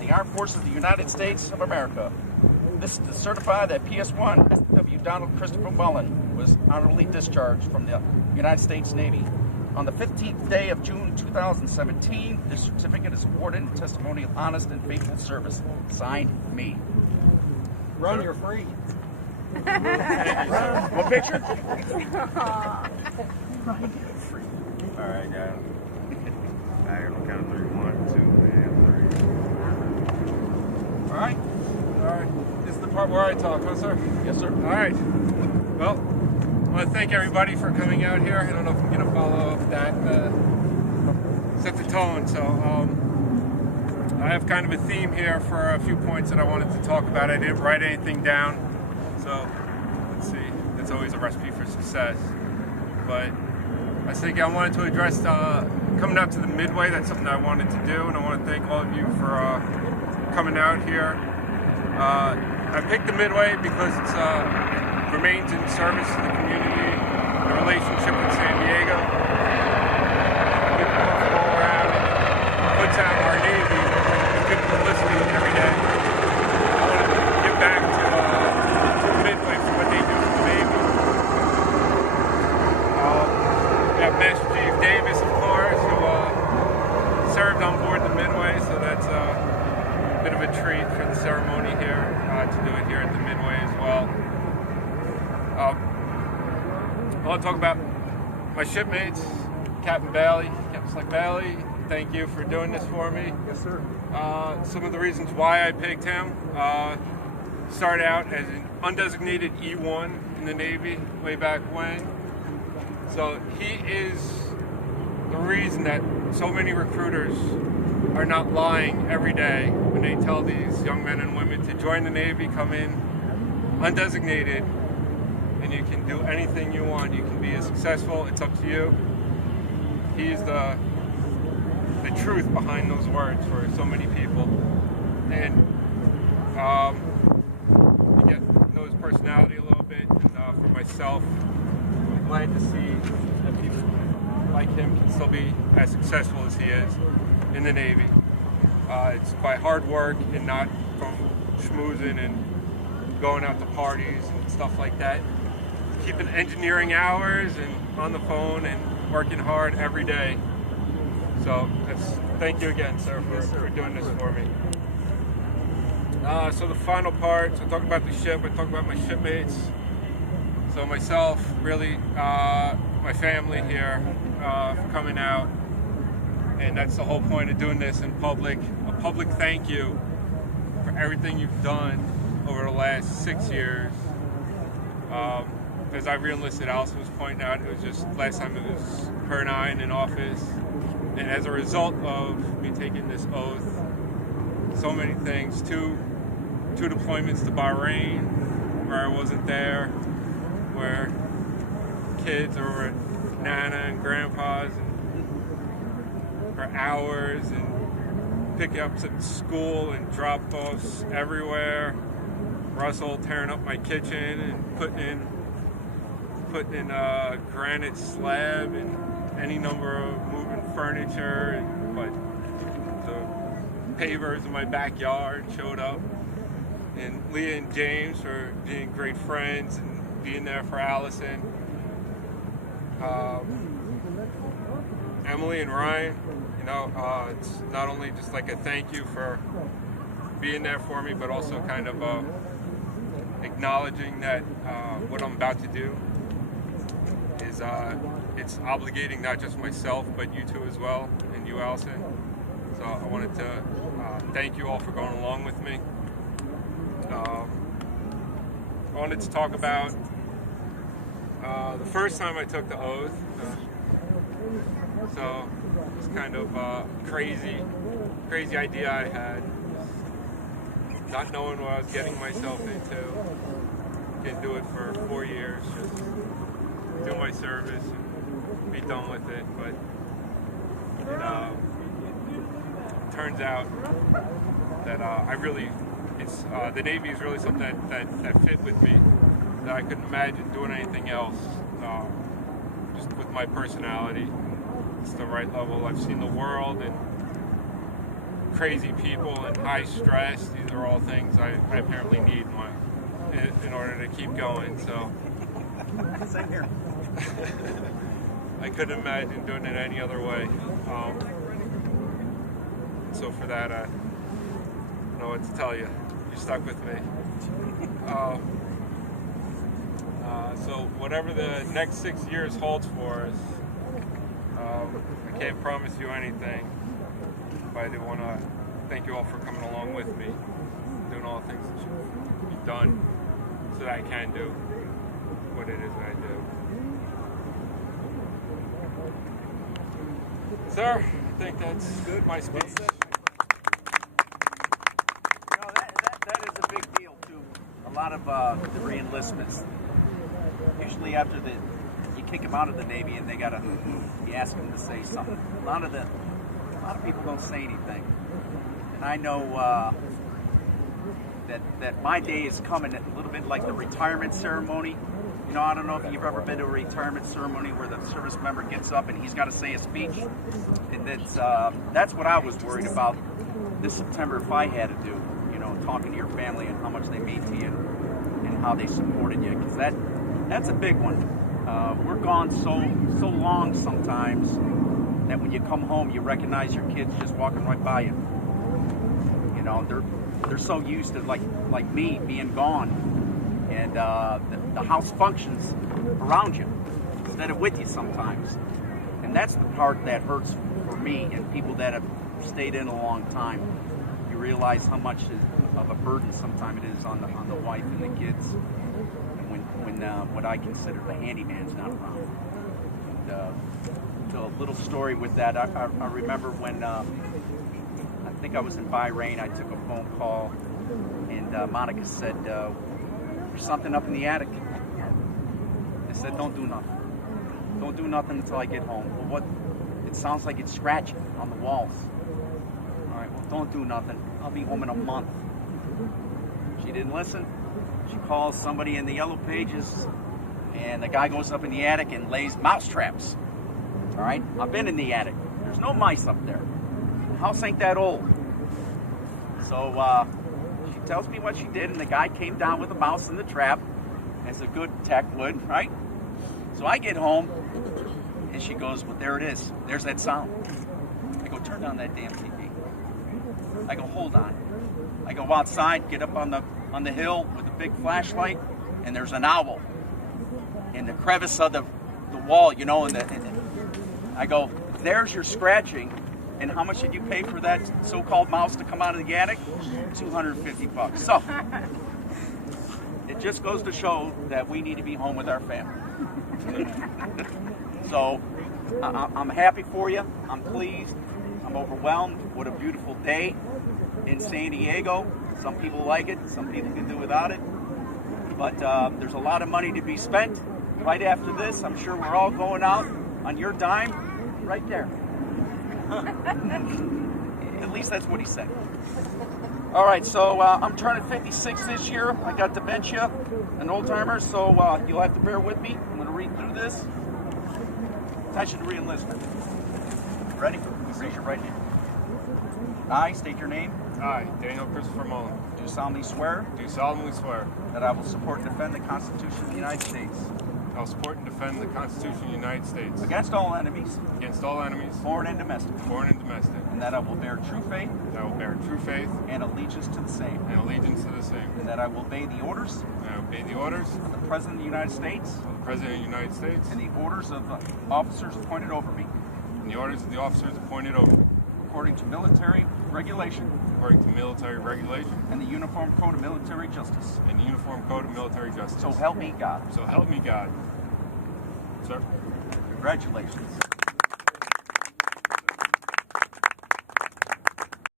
the Armed Forces of the United States of America. This is to certify that PS1 SW Donald Christopher Mullen was honorably discharged from the United States Navy. On the 15th day of June 2017, this certificate is awarded in testimony of honest and faithful service. Signed, me. Run, you're free. One picture? All right, guys. All right, on the count of 3. 1, 2, and 3. All right. All right. This is the part where I talk, huh, sir? Yes, sir. All right. Well, I want to thank everybody for coming out here. I don't know if I'm going to follow up that, set the tone. So I have kind of a theme here for a few points that I wanted to talk about. I didn't write anything down. So let's see. That's always a recipe for success. But I think I wanted to address coming out to the Midway. That's something I wanted to do, and I want to thank all of you for coming out here. I picked the Midway because it remains in service to the community, the relationship with San Diego. People go around and puts out our Navy, and good publicity every day. I wanted to give back to the Midway for what they do for the Navy. We have Master Chief Davis, of course, who served on board the Midway, so that's a bit of a treat for the ceremony here, to do it here at the Midway as well. I want to talk about my shipmates, Captain Bailey, Captain Slick Bailey. Thank you for doing this for me. Yes, sir. Some of the reasons why I picked him started out as an undesignated E1 in the Navy way back when. So he is the reason that so many recruiters are not lying every day when they tell these young men and women to join the Navy, come in undesignated, and you can do anything you want. You can be as successful. It's up to you. He's the truth behind those words for so many people. And you get to know his personality a little bit. And for myself, I'm glad to see that people like him can still be as successful as he is in the Navy. It's by hard work and not from schmoozing and going out to parties and stuff like that. Keeping engineering hours and on the phone and working hard every day. So thank you again, sir, for doing this for me. So the final part, so talk about the ship, I talk about my shipmates. So myself, really, my family here, coming out. And that's the whole point of doing this in public. A public thank you for everything you've done over the last 6 years. As I re-enlisted, Allison was pointing out, it was just last time it was her and I in office. And as a result of me taking this oath, so many things, two deployments to Bahrain, where I wasn't there, where kids are at Nana and Grandpa's and for hours, and pickups at school and drop-offs everywhere. Russell tearing up my kitchen and putting in a granite slab and any number of moving furniture, but the pavers in my backyard showed up. And Leah and James for being great friends and being there for Allison. Emily and Ryan, it's not only just like a thank you for being there for me, but also kind of acknowledging that what I'm about to do is it's obligating not just myself, but you two as well, and you, Allison. So I wanted to thank you all for going along with me. I wanted to talk about the first time I took the oath. So it's kind of a crazy idea I had, not knowing what I was getting myself into. Didn't do it for 4 years, just do my service and be done with it. But it turns out that the Navy is really something that fit with me, that I couldn't imagine doing anything else, just with my personality. It's the right level. I've seen the world, and crazy people and high stress. These are all things I apparently need in order to keep going. So Same here. I couldn't imagine doing it any other way. So for that, I don't know what to tell you. You're stuck with me. So whatever the next 6 years holds for us, I can't promise you anything, but I do want to thank you all for coming along with me, doing all the things that should be done so that I can do what it is that I do. Sir, I think that's good. My speech. That is a big deal too. A lot of the reenlistments, usually after you kick them out of the Navy and you ask them to say something. A lot of people don't say anything, and I know that my day is coming. A little bit like the retirement ceremony. You know, I don't know if you've ever been to a retirement ceremony where the service member gets up and he's got to say a speech. And that's what I was worried about this September if I had to do. You know, talking to your family and how much they mean to you and how they supported you, because that's a big one. We're gone so long sometimes that when you come home, you recognize your kids just walking right by you. You know, they're so used to like me being gone. And the house functions around you instead of with you sometimes. And that's the part that hurts for me and people that have stayed in a long time. You realize how much of a burden sometimes it is on the wife and the kids when what I consider the handyman's not around. And, a little story with that, I remember when I think I was in Bahrain, I took a phone call and Monica said, there's something up in the attic. I said, don't do nothing. Don't do nothing until I get home. Well, it sounds like it's scratching on the walls. All right, well, don't do nothing. I'll be home in a month. She didn't listen. She calls somebody in the yellow pages, and the guy goes up in the attic and lays mouse traps. All right, I've been in the attic. There's no mice up there. The house ain't that old. So, she tells me what she did, and the guy came down with a mouse in the trap, as a good tech would, right? So I get home, and she goes, well, there it is. There's that sound. I go, turn down that damn TV. I go, hold on. I go outside, get up on the hill with a big flashlight, and there's an owl in the crevice of the wall, you know, I go, there's your scratching. And how much did you pay for that so-called mouse to come out of the attic? $250. So, it just goes to show that we need to be home with our family. So, I'm happy for you. I'm pleased. I'm overwhelmed. What a beautiful day in San Diego. Some people like it. Some people can do without it. But there's a lot of money to be spent. Right after this, I'm sure we're all going out on your dime right there. At least that's what he said. All right, so I'm turning 56 this year. I got dementia and old-timers, so you'll have to bear with me. I'm going to read through this. Attention to reenlistment. Ready? Raise your right hand. I state your name. I, Daniel Christopher Mullen, Do solemnly swear do solemnly swear that I will support and defend the Constitution of the United States I will support and defend the Constitution of the United States against all enemies, against all enemies, foreign and domestic, and that I will bear true faith that I will bear true faith and allegiance to the same, and allegiance to the same, and that I will obey the orders and I will obey the orders of the President of the United States of the President of the United States and the orders of the officers appointed over me, and the orders of the officers appointed over me, according to military regulation according to military regulation and the Uniform Code of Military Justice. and the Uniform Code of Military Justice. So help me God. So help me God. Sir. Congratulations.